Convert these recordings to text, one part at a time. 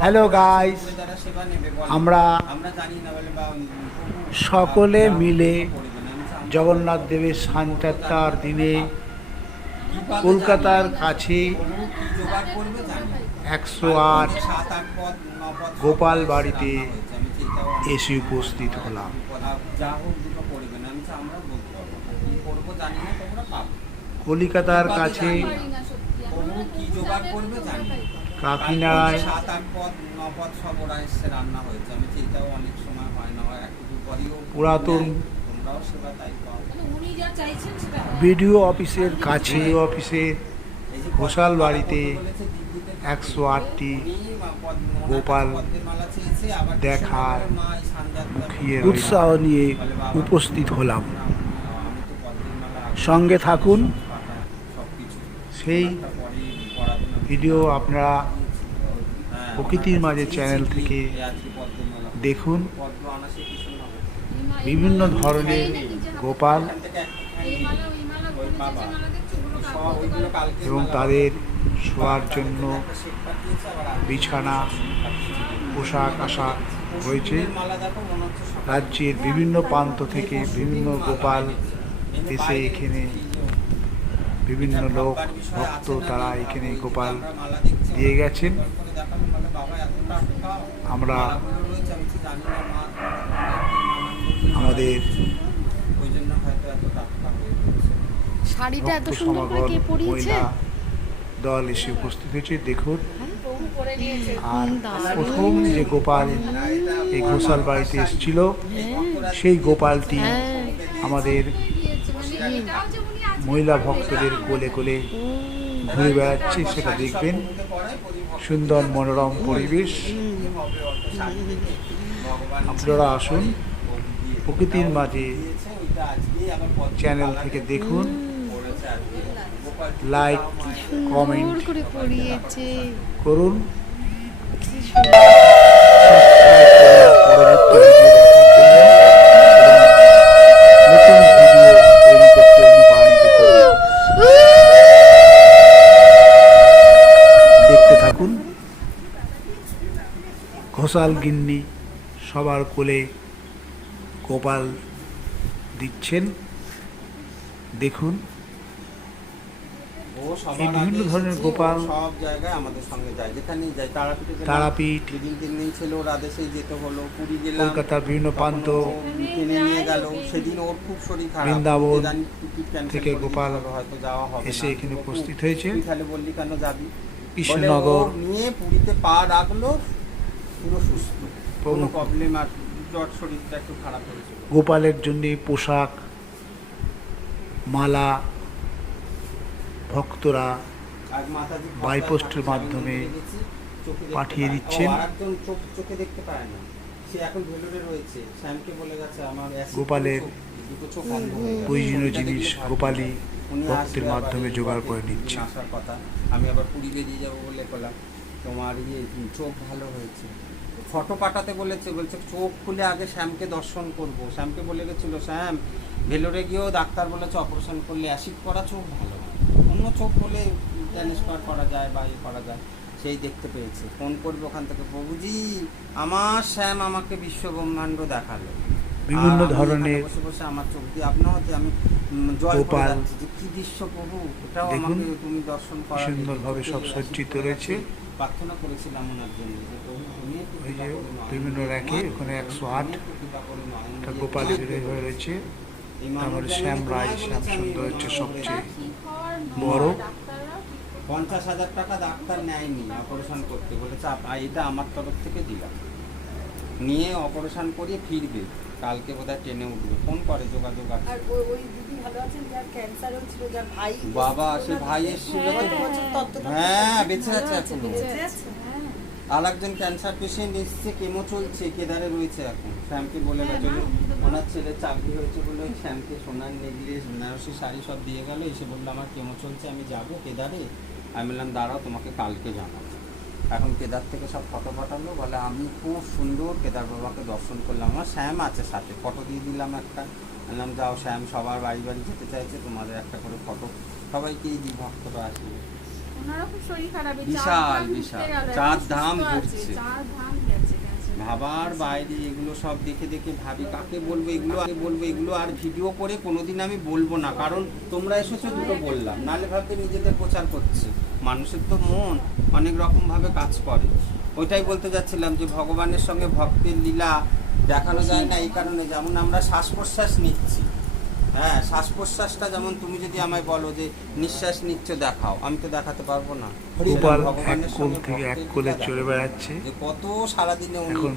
Hello guys আমরা সকলে মিলে জগন্নাথ দেবের সান্তার দিনে কলকাতার কাছে। একশো আট গোপাল বাড়িতে এসে উপস্থিত হলাম কলিকাতার কাছে প্রভু কি জোগাড় করবে জানি কাকিনাড়ায় সাত আট পদ ন পদ সব ওরা এসে রান্না হয়েছে। আমি এটাও অনেক সময় হয় না হয় একটু পরেও পুরাতন তোমরাও সেবা তাই পাও। উনি যা চাইছেন সেটা বিডিও অফিসের কাছে অফিসের ঘোষাল বাড়িতে একশো আটটি গোপাল দেখার উৎসাহ নিয়ে উপস্থিত হলাম। সঙ্গে থাকুন। সেই ভিডিও আপনারা প্রকৃতির মাঝে চ্যানেল থেকে। দেখুন। বিভিন্ন ধরনের গোপাল এবং তাদের শোয়ার জন্য বিছানা, পোশাক, আশাক সব- রাজ্যের বিভিন্ন প্রান্ত থেকে বিভিন্ন গোপাল এসে এখানে বিভিন্ন লোক ভক্ত তারা এখানে গোপাল দিয়ে গেছেন। আমরা আমাদের শাড়িটা এত সুন্দর করে সমাগম কে পরিয়েছে? দল এসে উপস্থিত হয়েছে দেখুন। আর প্রথম যে গোপাল এই ঘোষাল বাড়িতে এসেছিল সেই গোপালটি হ্যাঁ। আমাদের মহিলা ভক্তদের কোলে কোলে ঘুরে বেড়াচ্ছে সেটা দেখবেন। সুন্দর মনোরম পরিবেশ। আপনারা আসুন প্রকৃতির মাঝে চ্যানেল থেকে দেখুন। লাইক কমেন্ট করুন। ঘোষাল গিন্নি সবার কোলে গোপাল দিচ্ছেন। দেখুন এই বিভিন্ন ধরনের গোপাল সব জায়গায় আমাদের সঙ্গে যায়। যেখানেই যায় তারাপীঠে তারাপীঠ। দুদিন তিন দিন ছিল ওর আদেশেই যেতে হলো। পুরী গেলাম। কলকাতার বিভিন্ন প্রান্ত। নিয়ে গেল। সেদিন ওর খুব শরীর খারাপ। বৃন্দাবন থেকে গোপাল হয়তো যাওয়া হবে এসে এখানে উপস্থিত হয়েছে। তাহলে বললি কেন যাবি? কৃষ্ণনগর। নিয়ে পুরীতে পা রাখল। পুরো সুস্থ কোনো প্রবলেম আর জ্বর শরীরটা একটু খারাপ হয়েছিল গোপালের জন্য পোশাক মালা ভক্তরা আর মাতাজি বাই খরচায় পোস্টের পাঠিয়েছে, আমি মাধ্যমে পাঠিয়ে। দিচ্ছেন। চোখ দেখতে পায় না সে এখন ভেলোরে রয়েছে শ্যামকে বলে গেছে আমার গোপালের। প্রয়োজনীয় জিনিস পায়। ভক্তের মাধ্যমে জোগাড় করে নিচ্ছে। আসার কথা আমি আবার পুরী বেরিয়ে যাব বলে করলাম তোমার ইয়ে চোখ ভালো হয়েছে ফটো পাঠাতে বলেছে বলছে চোখ খুলে আগে শ্যামকে দর্শন করব। শ্যামকে বলে গেছিল শ্যাম ভেলোরে গিয়েও ডাক্তার বলেছে অপারেশন করলে অ্যাসিড করা চোখ ভালো অন্য চোখ হলে ট্রান্সফার করা যায় বা ইয়ে করা যায়। সেই দেখতে পেয়েছে। ফোন করবে ওখান থেকে প্রভুজি আমার শ্যাম আমাকে বিশ্ব ব্রহ্মাণ্ড দেখাল। বিভিন্ন ধরনের বসে বসে আমার চোখ দিয়ে আপনার হাতে আমি জল গোপাল যে কি দৃশ্য প্রভু ওটাও আমাকে তুমি দর্শন করা সুন্দরভাবে সব সজ্জিত রয়েছে। প্রার্থনা করেছিলাম ওনার জন্য। বিভিন্ন র্যাকে ওখানে একশো আট একটু কৃপা করে নাও। আমি একটা যে- গোপাল হয়ে রয়েছে। তারপরে শ্যাম রায়, শ্যাম সুন্দর হচ্ছে সবচেয়ে বড়? পঞ্চাশ হাজার টাকা ডাক্তার নেয়নি অপারেশন করতে বলেছে। এটা আমার তরফ থেকে দিলাম। নিয়ে অপারেশন করিয়ে ফিরবে। কালকে বোধহয় ট্রেনে উঠবে। ফোন করে যোগাযোগ আছে। ভালো আছেন? যার ক্যান্সার হয়েছিল যার ভাই বাবা সে ভাই এসেছিল। হ্যাঁ, তো? বছর হ্যাঁ বেঁচে আছে এখনও? হ্যাঁ। আর একজন ক্যান্সার পেশেন্ট এসছে কেমো চলছে কেদারে রয়েছে এখন। শ্যামকে বলে হ্যাঁ, বল- ওনার ছেলের চাকরি হয়েছে বলে শ্যামকে সোনার নেকলেস বেনারসি শাড়ি সব দিয়ে গেল। এসে বলল আমার কেমো চলছে আমি যাব কেদারে। আমি বললাম দাঁড়াও তোমাকে কালকে জানাব। এখন কেদার থেকে সব ফটো পাঠালো। বলে আমি খুব সুন্দর কেদার বাবাকে দর্শন করলাম। আমার শ্যাম আছে সাথে। ফটো দিয়ে দিলাম একটা। বললাম যাও শ্যাম সবার বাড়ি বাড়ি যেতে চাইছে তোমাদের একটা করে ফটো সবাইকেই দিই ভক্তরা আসবে বিশাল, বিশাল। চার ধাম ঘুরছে। ভাবার বাইরে এগুলো সব দেখে দেখে ভাবি কাকে বলব এগুলো আগে বলব এগুলো? আর ভিডিও করে কোনোদিন আমি বলব না কারণ তোমরা এসেছ দুটো বললাম। নালে ভাবতে নিজেদের প্রচার করছে। মানুষের তো মন অনেক রকম ভাবে কাজ করে। ওইটাই বলতে যাচ্ছিলাম যে ভগবানের সঙ্গে ভক্তের লীলা দেখানো যায় না এই কারণে যেমন আমরা শ্বাস প্রশ্বাস নিচ্ছি হ্যাঁ শ্বাস প্রশ্বাসটা যেমন তুমি যদি আমায় বলো যে নিঃশ্বাস নিচ্ছ দেখাও আমি তো দেখাতে পারব না গোপাল এক ভগবানের কোল সঙ্গে থেকে এক কোলে লীলা বেড়াচ্ছে যে কত সারাদিনে উনি এখন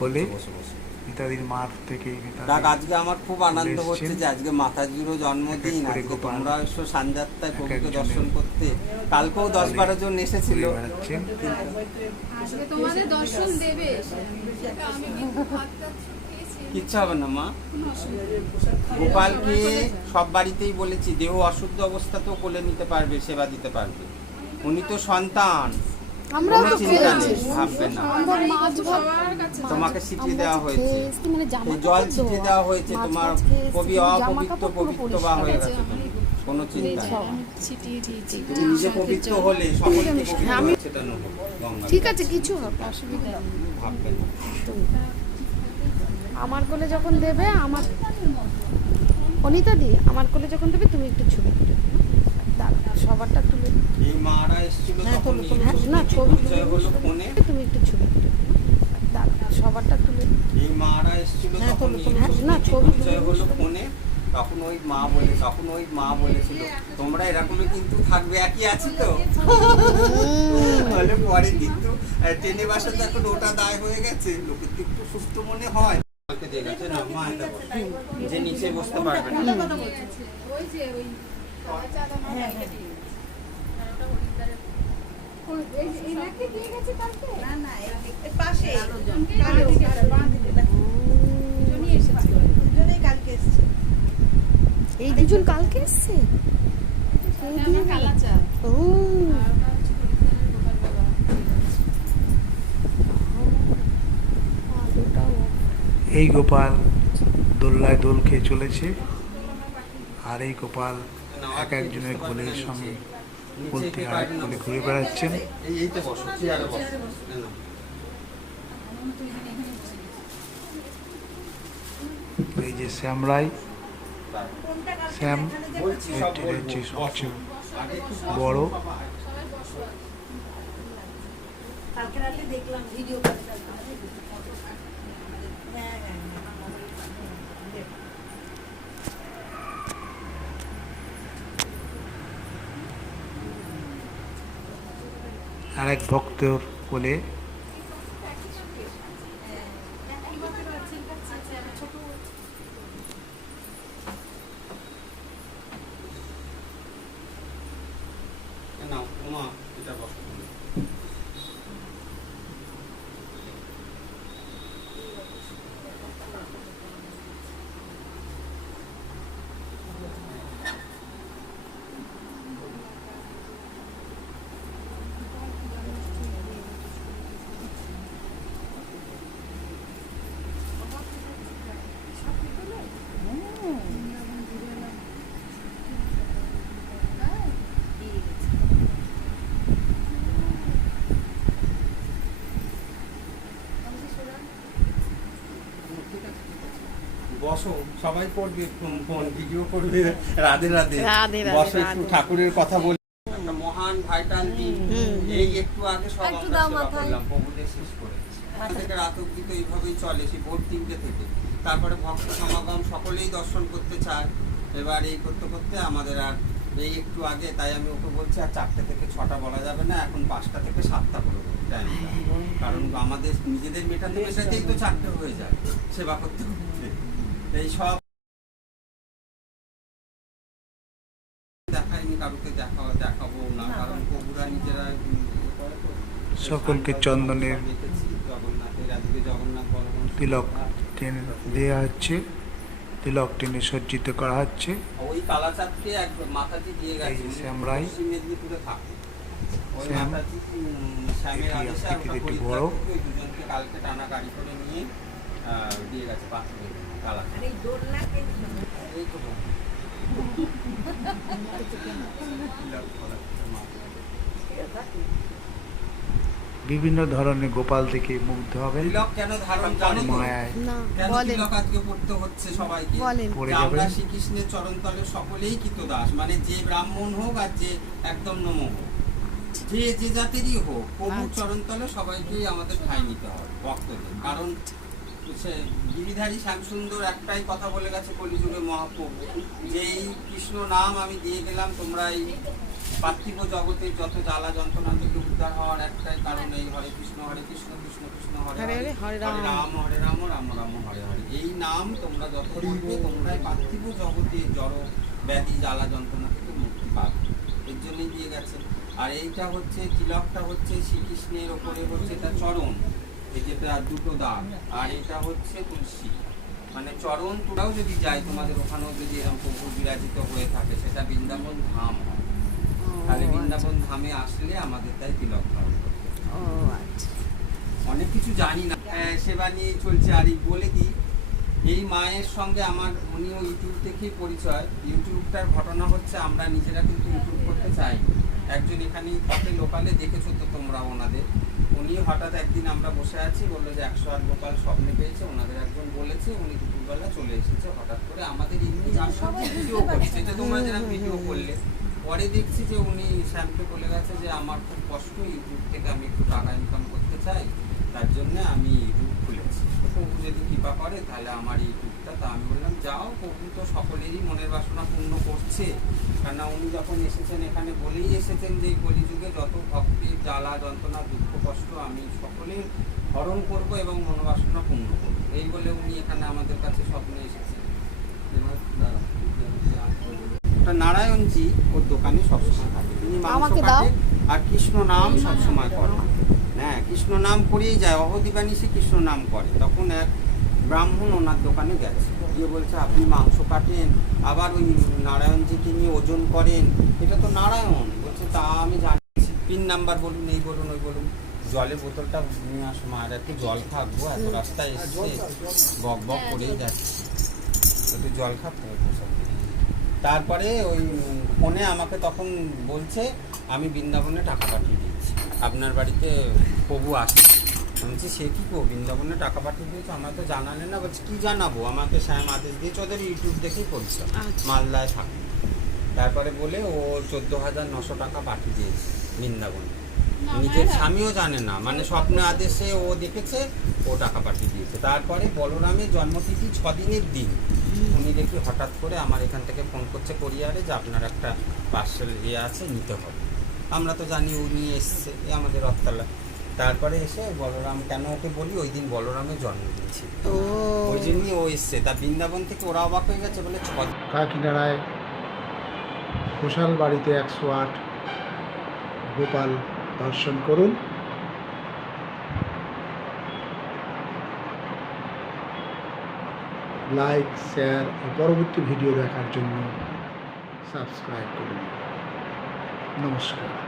কোলে। বসে বসে। মিতাদির মাঠ থেকে দেখ আজকে আমার খুব আনন্দ। হচ্ছে যে আজকে মাতাজিরও জন্মদিন আজকে তোমরা এসো সানযাত্রায় এক প্রভুকে দর্শন করতে। কালকেও দশ বারো জন এসেছিল। কিচ্ছু হবে না মা। গোপালকে সব বাড়িতেই বলেছি দেহ অশুদ্ধ অবস্থাতেও কোলে নিতে পারবে সেবা দিতে পারবে। উনি তো সন্তান। তো খেয়েছি। ভাববে না তোমাকে শিখিয়ে দেওয়া হয়েছে মানে জল দেওয়া হয়েছে তোমার ভাত খেয়ে কবি অপবিত্র পবিত্র বা হয়ে গেছে। কোনো চিন্তা নেই। সব। ছিটিয়ে দিয়েছি। তুমি নিজে পবিত্র হলে সকলকে হ্যাঁ, আমি- সেটা ঠিক আছে কিছু হবে অসুবিধা ভাববে না। আমার কোলে যখন দেবে আমার অনিতা দি আমার কোলে যখন দেবে তুমি একটু ছবি। সবারটা তুলে এই মারা এসেছিল হ্যাঁ, তখন তুলো, এই তুলো। হ্যাঁ, না, ছবি পরিচয় তুলে ফোনে তুমি একটু ছবি সবারটা তুলে এই মারা এসেছিল হ্যাঁ, তখন তুলো, এই তুলো। ছবি না, ছবি হলো ফোনে তখন ওই মা বলে তখন ওই মা বলেছিল তোমরা এরকমই কিন্তু থাকবে একই আছি তো? তাহলে পরে কিন্তু ট্রেনে বাসাতে এখন ওটা দায় হয়ে গেছে লোকের তো একটু সুস্থ মনে হয়। কালকে দিয়ে না মা এটা যে নিচে বসতে পারবে না। এই দুজন কালকে এসছে? এই গোপাল দোল্লায় দোল খেয়ে চলেছে আর এই গোপাল এক একজনের কোলের সঙ্গে কোল থেকে আরেক কোলে ঘুরে বেড়াচ্ছেন। এই যে শ্যাম রায় শ্যাম। হচ্ছে সবচেয়ে বড়। দেখলাম ভিডিও হ্যাঁ হ্যাঁ আর এক ভক্তর কোলে বসো সবাই করবে ফোন ফোন ভিডিও করবে রাধে রাধে। বসো একটু ঠাকুরের কথা বলি। মহান ভাইটাল দিন। এই একটু আগে সব একটু আমরা দাও মাথায়। করলাম প্রভুদের শেষ করে। থেকে রাত অব্দি তো এইভাবেই চলে সেই ভোর তিনটে থেকে। তারপরে ভক্ত সমাগম সকলেই দর্শন করতে চায়। এবার এই করতে করতে আমাদের আর এই একটু আগে তাই আমি ওকে বলছি আর চারটে থেকে ছটা বলা যাবে না এখন পাঁচটা থেকে সাতটা করে টাইমটা কারণ আমাদের নিজেদের মেটাতে মেটাতেই তো চারটে হয়ে যায় সেবা করতে করতে। এই সব দেখাইনি কারোকে দেখা দেখাবো না কারণ প্রভুরা নিজেরা উম, করে তো। সকলকে চন্দনের তিলক টেনে দেওয়া হচ্ছে তিলক টেনে সজ্জিত করা হচ্ছে ওই কালাচাঁদকে এক মাতাজি দিয়ে গেছে মেদিনীপুরে থাকে শ্যাম। একটু বড়। কালকে টানা গাড়ি করে নিয়ে দিয়ে গেছে পাথরে কালাচাঁদ বিভিন্ন ধরনের গোপাল থেকে মুগ্ধ হবেন তিলক কেন ধারণ জানো তো? মায়ায়। কেন তিলক আজকে পড়তে হচ্ছে সবাইকে? পড়ে যে আমরা যাবেন শ্রীকৃষ্ণের চরণতলে সকলেই কৃতদাস। মানে যে ব্রাহ্মণ হোক আর যে একদম নম হোক। যে যে জাতিরই হোক প্রভুর আচ্ছা। চরণতলে সবাইকেই আমাদের ঠাই নিতে হবে ভক্তদের। কারণ গিরিধারী শ্যামসুন্দর একটাই কথা বলে গেছে কলিযুগে মহাপ্রভু যে এই কৃষ্ণ নাম আমি দিয়ে গেলাম তোমরা এই পার্থিব জগতের যত জ্বালা যন্ত্রণা থেকে উদ্ধার হওয়ার একটাই কারণ এই হরে কৃষ্ণ হরে কৃষ্ণ কৃষ্ণ কৃষ্ণ হরে হরে হরে। রাম। রাম হরে রাম রাম রাম হরে হরে। এই নাম তোমরা যত করবে তোমরাই পার্থিব জগতে জড় ব্যাধি জ্বালা যন্ত্রণা থেকে মুক্তি পাবে। এর জন্যই দিয়ে গেছে। আর এইটা হচ্ছে তিলকটা হচ্ছে শ্রীকৃষ্ণের ওপরে হচ্ছে এটা চরণ। এই যেটা দুটো দাগ আর এটা হচ্ছে তুলসী। মানে চরণ তোরাও যদি যায় তোমাদের ওখানেও যদি এরকম প্রভু বিরাজিত হয়ে থাকে সেটা বৃন্দাবন ধাম হয়। তাহলে বৃন্দাবন ধামে আসলে আমাদের তাই তিলক হবে। আচ্ছা। অনেক কিছু জানি না। সেবা নিয়ে চলছে আর এই বলে দিই এই মায়ের সঙ্গে আমার উনিও ইউটিউব থেকেই পরিচয়। ইউটিউবটার ঘটনা হচ্ছে আমরা নিজেরা কিন্তু ইউটিউব করতে চাই। একজন এখানে থাকে লোকালে দেখেছ তো তোমরা ওনাদের। উনি হঠাৎ একদিন আমরা বসে আছি বলল যে একশো আট গোপাল স্বপ্নে পেয়েছে ওনাদের একজন বলেছে উনি দুপুরবেলা চলে এসেছে হঠাৎ করে আমাদের এমনি ভিডিও করছে এটা তোমরা ভিডিও করলে। পরে দেখছি যে উনি শ্যামকে বলে গেছে যে আমার খুব কষ্ট ইউটিউব থেকে আমি একটু টাকা ইনকাম করতে চাই তার জন্য আমি ইউটিউব খুলেছি। প্রভু যদি কৃপা করে তাহলে আমার ইউটিউবটা তা আমি বললাম যাও প্রভু তো সকলেরই মনের বাসনা পূর্ণ করছে। কেননা উনি যখন এসেছেন এখানে বলেই এসেছেন যে এই কলিযুগে যত ভক্তির জ্বালা যন্ত্রণা দুঃখ কষ্ট আমি সকলের হরণ করব এবং মনোবাসনা পূর্ণ করব। এই বলে উনি এখানে আমাদের কাছে স্বপ্নে এসেছেন। নারায়ণজি ওর দোকানে সবসময় থাকে। তিনি মাংস কাটে আর কৃষ্ণ নাম সবসময় করে। হ্যাঁ কৃষ্ণ নাম করেই যায় অহদিবানিসে কৃষ্ণ নাম করে। তখন এক ব্রাহ্মণ ওনার দোকানে গেছে। গিয়ে বলছে, আপনি মাংস কাটেন, আবার ওই নারায়ণজিকে নিয়ে ওজন করেন। এটা তো নারায়ণ। বলছে, তা আমি জানি। পিন নাম্বার বলুন, এই বলুন, ওই বলুন। জলের বোতলটা নিয়ে আসো মায়ের, একটু জল থাকব এত রাস্তায় এসছে। বক বক করেই যাচ্ছে। একটু জল খাব তারপরে ওই ফোনে আমাকে তখন বলছে, আমি বৃন্দাবনে টাকা পাঠিয়ে আপনার বাড়িতে প্রভু আসে। বলছি সে কি কো বৃন্দাবনে টাকা পাঠিয়ে দিয়েছ? আমার তো জানালে না। বলছি কী জানাব? আমাকে স্যাম আদেশ দিয়েছে ওদের ইউটিউব দেখেই পরিচয় আচ্ছা। মালদায় থাকে। তারপরে বলে ও চোদ্দ হাজার নশো টাকা পাঠিয়ে দিয়েছে বৃন্দাবনে। নিজের স্বামীও জানে না। মানে স্বপ্নে আদেশে ও দেখেছে ও টাকা পাঠিয়ে দিয়েছে। তারপরে বলরামের জন্মতিথি ছদিনের দিন। উনি দেখি হঠাৎ করে আমার এখান থেকে ফোন করছে কোরিয়ারে যে আপনার একটা পার্সেল ইয়ে আছে নিতে হবে। আমরা তো জানি উনি এসছে আমাদের রথতলা। তারপরে এসে বলরাম কেন ওকে বলি? ওই দিন বলরামের জন্মদিন ছিল ও। ওই জন্যই ও এসছে। তা বৃন্দাবন থেকে ওরা অবাক হয়ে গেছে বলে ছ কাকিনাড়ায় ঘোষাল বাড়িতে একশো আট গোপাল দর্শন করুন। লাইক শেয়ার ও পরবর্তী ভিডিও দেখার জন্য সাবস্ক্রাইব করুন। নমস্কার